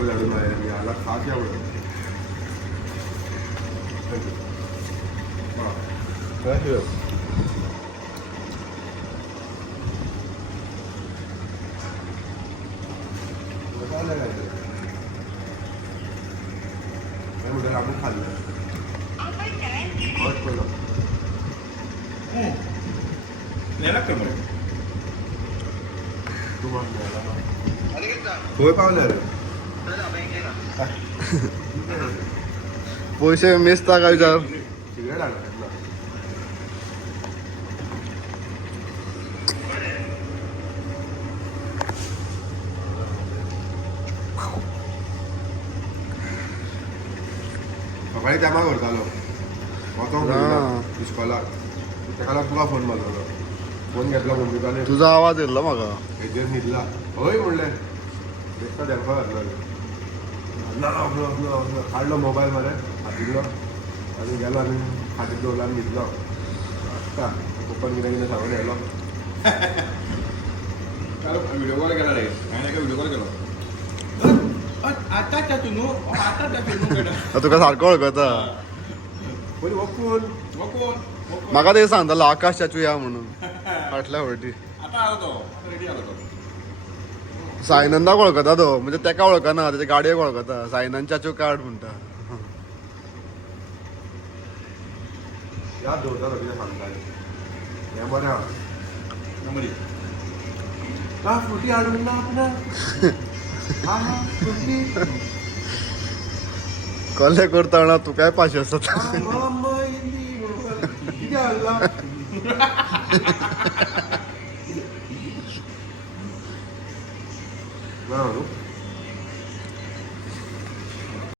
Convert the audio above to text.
photo धाडून मी आला खास या आपण खाल्लं होय पावलं रे पैसे मेसता काय विचार सिगरेट आणला सकाळी त्यामा करतालो इस्कॉला त्याला तुला फोन मारलो फोन घेतला मम्मीकाने तुझा आवाज येईल म्हाका हेजेर न्हिदला हय म्हणलें देखता देंपा घातलो काडलो मोबायल मरे हातीतलो आनी गेलो आनी हातीत दवरलो आनी न्हिदलो आत्ता ओपन कितें कितें सांगून येयलो व्हिडिओ कॉल केला रे व्हिडिओ कॉल केलो आता तू न्हू तुका सारको वळखता बरी वकून म्हाका ते सांगतालो आकाश चाचू या म्हणून फाटल्या फावटी आता आलो तो रेडी आलो तो सायनंदाक वळखता तो म्हणजे तेका वळखना तेच्या गाडयेक वळखता सायनंद चाचू काड म्हणटा याद दवरतालो कितें सांगतालें हें बरें आहा नंबरी का फुटी हाडून ना आपणाक हा फुटी कल्ले करता तू काय पाशी आसता मामा येयली कितें हाडला ना न्हू